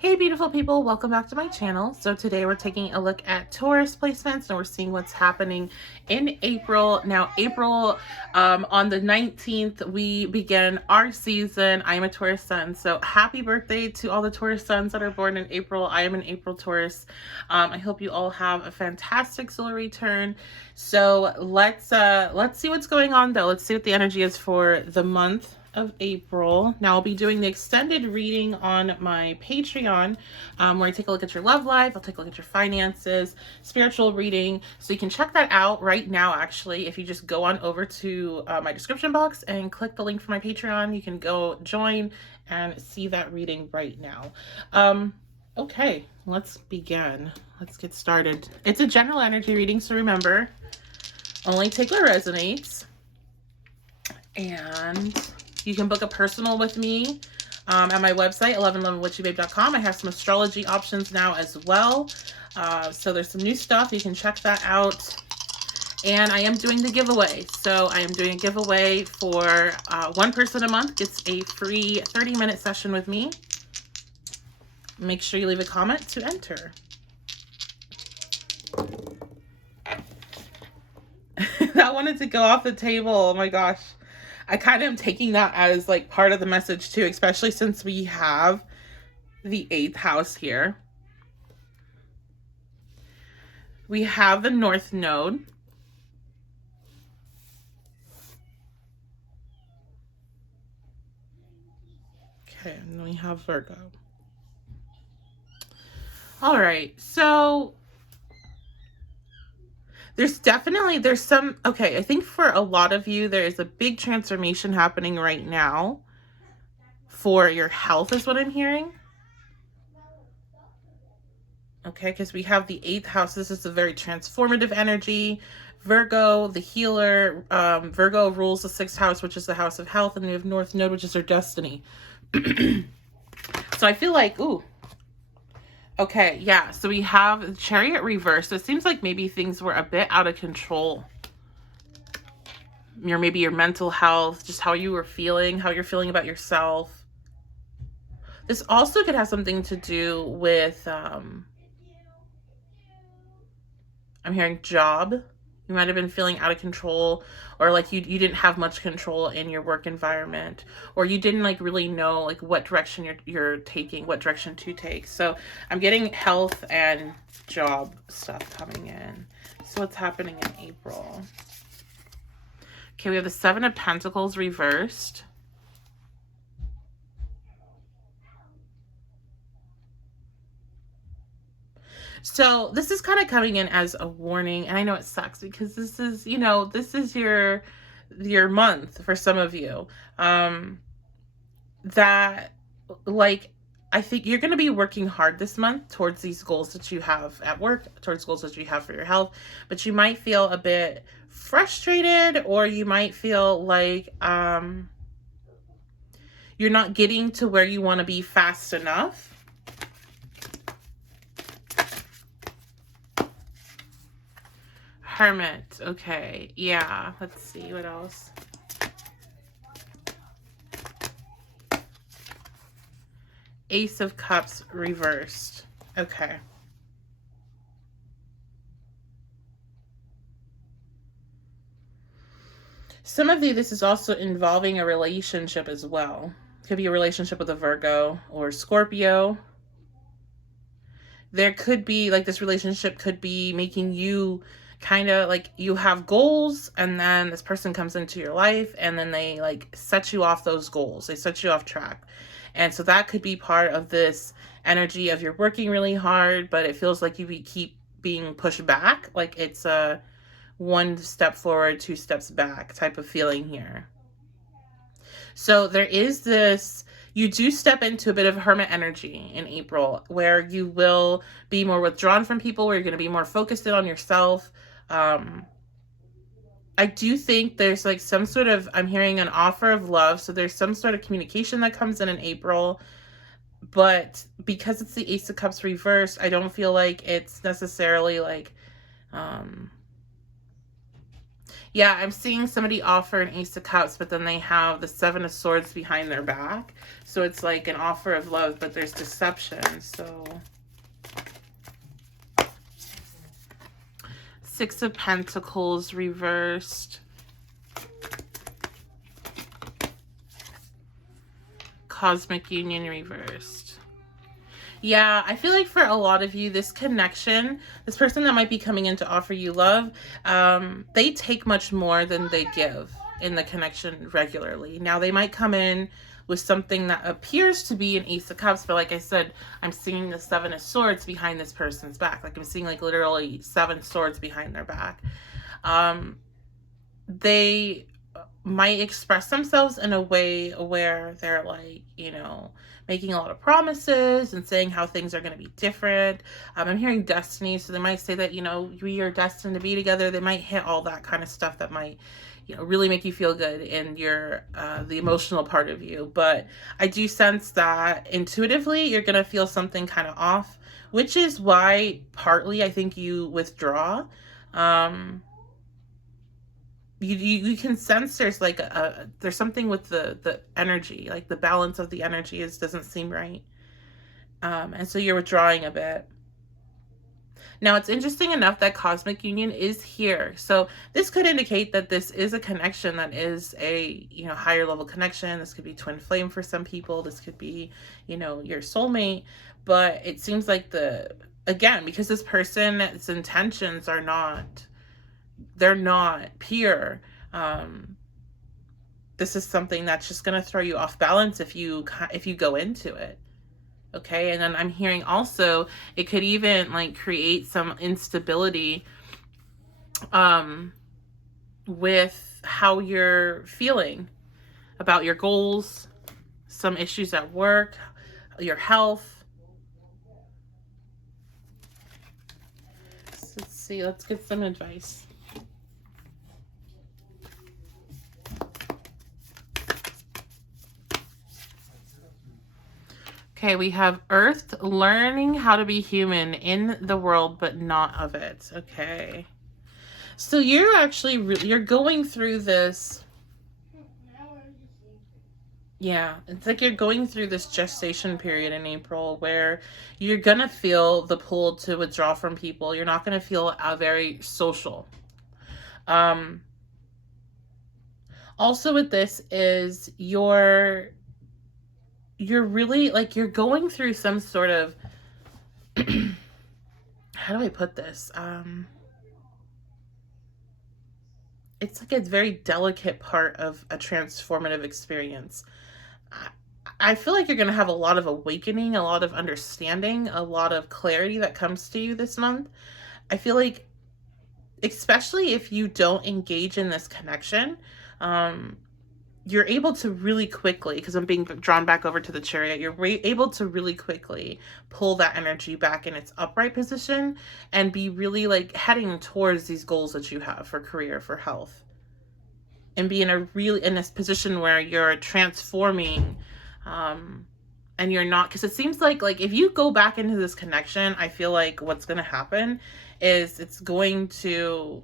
Hey beautiful people, welcome back to my channel. So today we're taking a look at Taurus placements and we're seeing what's happening in April. Now April, on the 19th, we begin our season. I am a Taurus sun, so happy birthday to all the Taurus suns that are born in April. I am an April Taurus. I hope you all have a fantastic solar return. So let's see what's going on though. Let's see what the energy is for the month of April. Now I'll be doing the extended reading on my Patreon, where I take a look at your love life, I'll take a look at your finances, spiritual reading. So you can check that out right now. Actually, if you just go on over to my description box and click the link for my Patreon, you can go join and see that reading right now. Okay, let's begin. Let's get started. It's a general energy reading, so remember, only take what resonates. And you can book a personal with me at my website, 1111witchybabe.com. I have some astrology options now as well. So there's some new stuff. You can check that out. And I am doing the giveaway. So I am doing a giveaway for one person a month gets a free 30-minute session with me. Make sure you leave a comment to enter. That wanted to go off the table. Oh my gosh. I kind of am taking that as like part of the message too, especially since we have the 8th house here. We have the North Node. Okay, and then we have Virgo. All right, so there's some, okay, I think for a lot of you, there is a big transformation happening right now for your health is what I'm hearing. Okay, because we have the 8th house. This is a very transformative energy. Virgo, the healer. Virgo rules the 6th house, which is the house of health. And we have North Node, which is our destiny. So I feel like, ooh. Okay, yeah. So we have the Chariot reversed. It seems like maybe things were a bit out of control. Maybe your mental health, just how you were feeling, how you're feeling about yourself. This also could have something to do with, I'm hearing job. You might have been feeling out of control, or like you didn't have much control in your work environment, or you didn't like really know like what direction you're taking, what direction to take. So I'm getting health and job stuff coming in. So what's happening in April? Okay, we have the 7 of Pentacles reversed. So this is kind of coming in as a warning, and I know it sucks because this is, you know, this is your month for some of you. That, like, I think you're going to be working hard this month towards these goals that you have at work, towards goals that you have for your health, but you might feel a bit frustrated, or you might feel like you're not getting to where you want to be fast enough. Hermit. Okay. Yeah. Let's see what else. Ace of Cups reversed. Okay. Some of you, this is also involving a relationship as well. Could be a relationship with a Virgo or Scorpio. There could be, like, this relationship could be making you kind of like, you have goals, and then this person comes into your life and then they like set you off those goals. They set you off track. And so that could be part of this energy of you're working really hard, but it feels like you keep being pushed back. Like it's a 1 step forward, 2 steps back type of feeling here. So there is this, you do step into a bit of hermit energy in April, where you will be more withdrawn from people, where you're going to be more focused in on yourself. I do think there's like some sort of, I'm hearing an offer of love. So there's some sort of communication that comes in April, but because it's the Ace of Cups reversed, I don't feel like it's necessarily like, Yeah, I'm seeing somebody offer an Ace of Cups, but then they have the Seven of Swords behind their back. So it's like an offer of love, but there's deception. So Six of Pentacles reversed. Cosmic Union reversed. Yeah, I feel like for a lot of you, this connection, this person that might be coming in to offer you love, they take much more than they give in the connection regularly. Now, they might come in with something that appears to be an Ace of Cups, but like I said, I'm seeing the Seven of Swords behind this person's back. Like I'm seeing like literally 7 swords behind their back. They might express themselves in a way where they're like, you know, making a lot of promises and saying how things are going to be different. I'm hearing destiny, so they might say that, you know, we are destined to be together. They might hit all that kind of stuff that might, you know, really make you feel good in your the emotional part of you. But I do sense that intuitively you're going to feel something kind of off, which is why partly I think you withdraw. You can sense there's like there's something with the energy, like the balance of the energy doesn't seem right, and so you're withdrawing a bit. Now it's interesting enough that Cosmic Union is here, so this could indicate that this is a connection that is a, you know, higher level connection. This could be twin flame for some people. This could be, you know, your soulmate. But it seems like again, because this person's intentions are not, they're not pure. This is something that's just going to throw you off balance if you go into it. Okay. And then I'm hearing also, it could even like create some instability, with how you're feeling about your goals, some issues at work, your health. So let's see, let's get some advice. Okay, we have Earth, learning how to be human in the world, but not of it. Okay. So you're actually, you're going through this. Yeah, it's like you're going through this gestation period in April where you're going to feel the pull to withdraw from people. You're not going to feel very social. Also with this is you're really like, you're going through some sort of, how do I put this? It's like a very delicate part of a transformative experience. I feel like you're going to have a lot of awakening, a lot of understanding, a lot of clarity that comes to you this month. I feel like, especially if you don't engage in this connection, you're able to really quickly, because I'm being drawn back over to the Chariot, you're able to really quickly pull that energy back in its upright position and be really like heading towards these goals that you have for career, for health, and be in this position where you're transforming, and you're not, because it seems like if you go back into this connection, I feel like what's going to happen is it's going to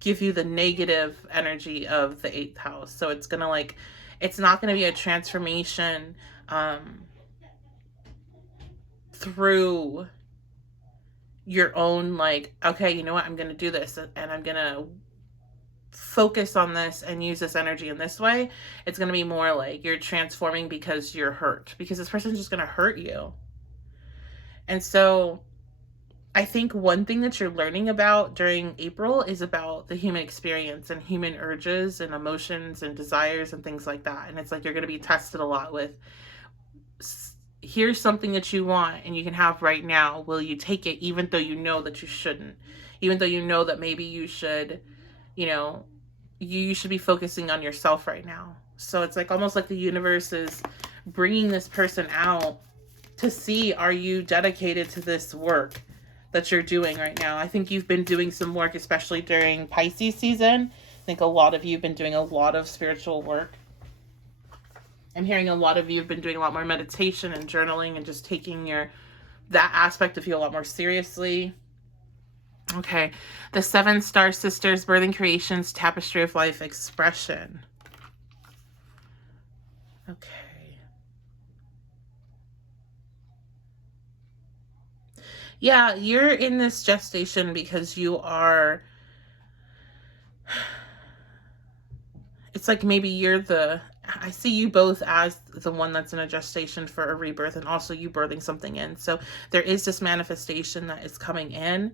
give you the negative energy of the 8th house. So it's going to it's not going to be a transformation through your own okay, you know what, I'm going to do this and I'm going to focus on this and use this energy in this way. It's going to be more like you're transforming because you're hurt, because this person's just going to hurt you. And so I think one thing that you're learning about during April is about the human experience and human urges and emotions and desires and things like that. And it's like you're going to be tested a lot with, here's something that you want and you can have right now. Will you take it even though you know that you shouldn't? Even though you know that maybe you should, you should be focusing on yourself right now. So it's like almost like the universe is bringing this person out to see, are you dedicated to this work that you're doing right now? I think you've been doing some work, especially during Pisces season. I think a lot of you have been doing a lot of spiritual work. I'm hearing a lot of you have been doing a lot more meditation and journaling and just taking that aspect of you a lot more seriously. Okay. The 7 Star Sisters, Birthing Creations, Tapestry of Life, Expression. Okay. Yeah, you're in this gestation because you are... It's like maybe you're the... I see you both as the one that's in a gestation for a rebirth, and also you birthing something in. So there is this manifestation that is coming in.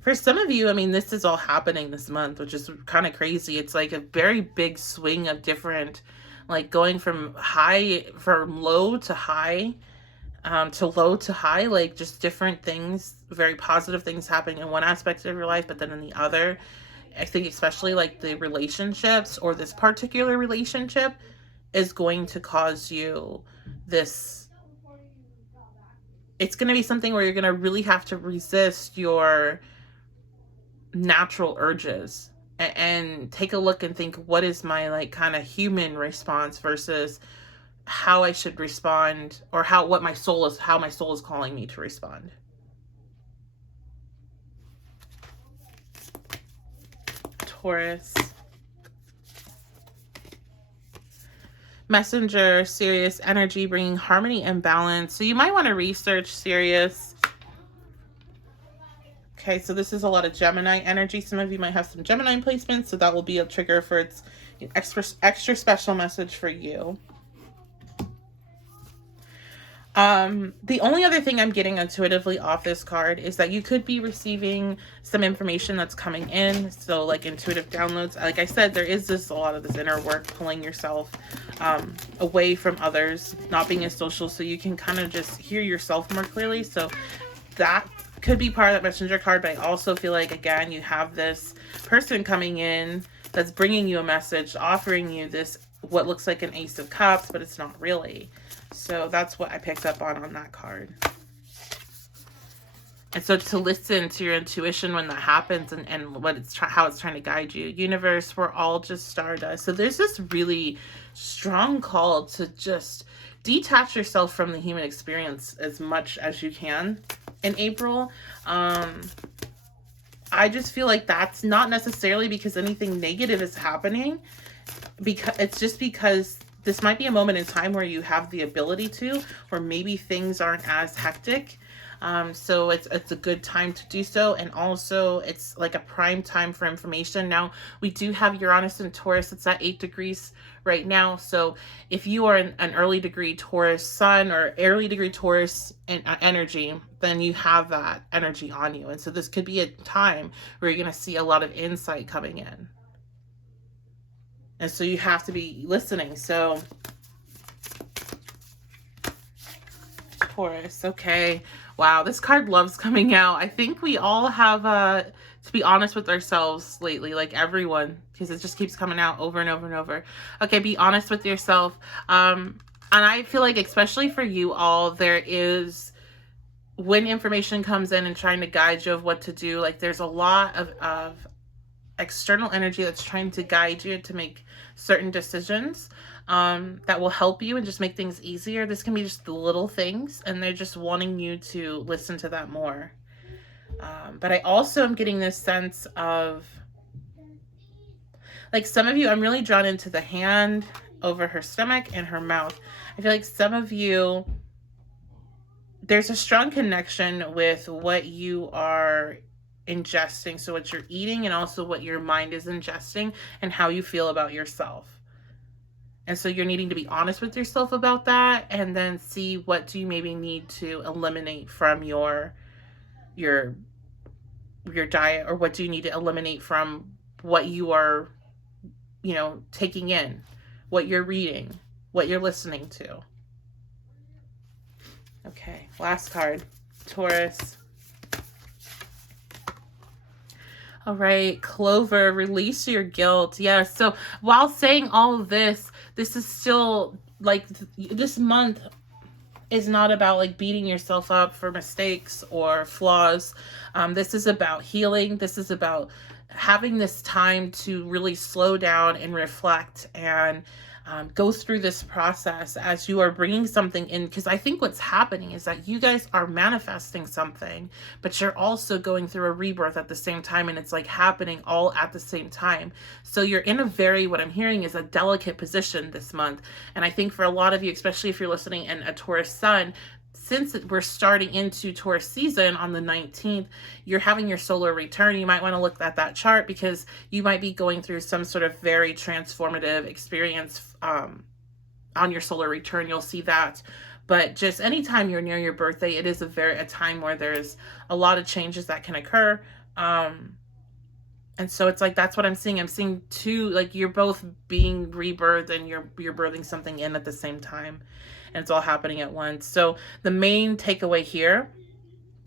For some of you, I mean, this is all happening this month, which is kind of crazy. It's like a very big swing of different, like going from low to high, to low to high, like just different things, very positive things happening in one aspect of your life, but then in the other, I think especially like the relationships, or this particular relationship is going to cause you this, it's going to be something where you're going to really have to resist your natural urges and take a look and think, what is my like kind of human response versus how I should respond, or how my soul is calling me to respond. Taurus. Messenger, Sirius energy, bringing harmony and balance. So you might want to research Sirius. Okay, so this is a lot of Gemini energy. Some of you might have some Gemini placements, so that will be a trigger for its extra special message for you. The only other thing I'm getting intuitively off this card is that you could be receiving some information that's coming in. So like intuitive downloads. Like I said, there is a lot of this inner work, pulling yourself away from others, not being as social, so you can kind of just hear yourself more clearly. So that could be part of that messenger card, but I also feel like, again, you have this person coming in that's bringing you a message, offering you this, what looks like an Ace of Cups, but it's not really. So that's what I picked up on that card. And so to listen to your intuition when that happens, and what how it's trying to guide you. Universe, we're all just stardust. So there's this really strong call to just detach yourself from the human experience as much as you can in April. I just feel like that's not necessarily because anything negative is happening, because it's just because this might be a moment in time where you have the ability to, or maybe things aren't as hectic. So it's a good time to do so. And also it's like a prime time for information. Now we do have Uranus and Taurus. It's at 8 degrees right now. So if you are an early degree Taurus sun or early degree Taurus energy, then you have that energy on you. And so this could be a time where you're going to see a lot of insight coming in. And so you have to be listening. So Taurus, okay. Wow, this card loves coming out. I think we all have to be honest with ourselves lately, like everyone, because it just keeps coming out over and over and over. Okay, be honest with yourself. And I feel like especially for you all, there is, when information comes in and trying to guide you of what to do, like there's a lot of external energy that's trying to guide you to make certain decisions that will help you and just make things easier. This can be just the little things, and they're just wanting you to listen to that more. But I also am getting this sense of, like, some of you, I'm really drawn into the hand over her stomach and her mouth. I feel like some of you, there's a strong connection with what you are ingesting, so what you're eating, and also what your mind is ingesting and how you feel about yourself. And so you're needing to be honest with yourself about that, and then see what do you maybe need to eliminate from your diet, or what do you need to eliminate from what you are, you know, taking in, what you're reading, what you're listening to. Okay, last card, Taurus. All right, Clover, release your guilt. Yes, so while saying all of this, this is still, like, this month is not about, like, beating yourself up for mistakes or flaws. This is about healing. This is about having this time to really slow down and reflect and go through this process as you are bringing something in, because I think what's happening is that you guys are manifesting something, but you're also going through a rebirth at the same time, and it's like happening all at the same time. So you're in a very, what I'm hearing is a delicate position this month. And I think for a lot of you, especially if you're listening in a Taurus sun, since we're starting into Taurus season on the 19th, you're having your solar return. You might want to look at that chart, because you might be going through some sort of very transformative experience on your solar return. You'll see that. But just anytime you're near your birthday, it is a time where there's a lot of changes that can occur. And so it's like, that's what I'm seeing. I'm seeing two, like you're both being rebirthed and you're birthing something in at the same time. And it's all happening at once. So the main takeaway here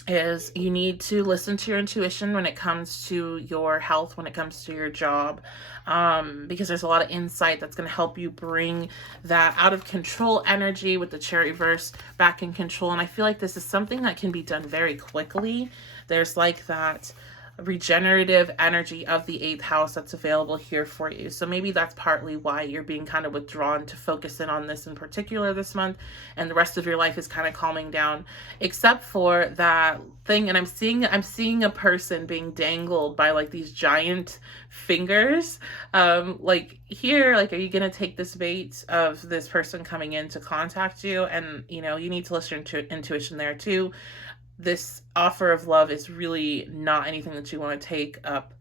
is you need to listen to your intuition when it comes to your health, when it comes to your job, because there's a lot of insight that's going to help you bring that out of control energy with the Chariot reverse back in control. And I feel like this is something that can be done very quickly. There's like that regenerative energy of the 8th house that's available here for you. So maybe that's partly why you're being kind of withdrawn to focus in on this in particular this month, and the rest of your life is kind of calming down, except for that thing. And I'm seeing a person being dangled by like these giant fingers, like here, like, are you gonna take this bait of this person coming in to contact you? And you know, you need to listen to intuition there too. This offer of love is really not anything that you want to take up.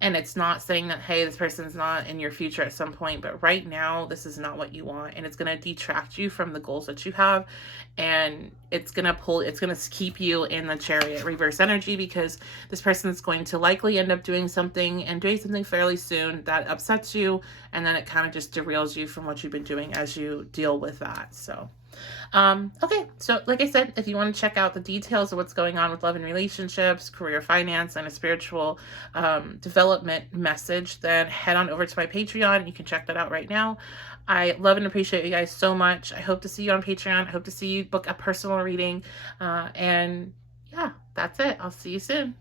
And it's not saying that, hey, this person's not in your future at some point, but right now, this is not what you want. And it's going to detract you from the goals that you have. And it's going to keep you in the Chariot reverse energy, because this person is going to likely end up doing something fairly soon that upsets you. And then it kind of just derails you from what you've been doing as you deal with that. So okay, so like I said, if you want to check out the details of what's going on with love and relationships, career, finance, and a spiritual development message, then head on over to my Patreon. You can check that out right now. I love and appreciate you guys so much. I hope to see you on Patreon. I hope to see you book a personal reading. And yeah, that's it. I'll see you soon.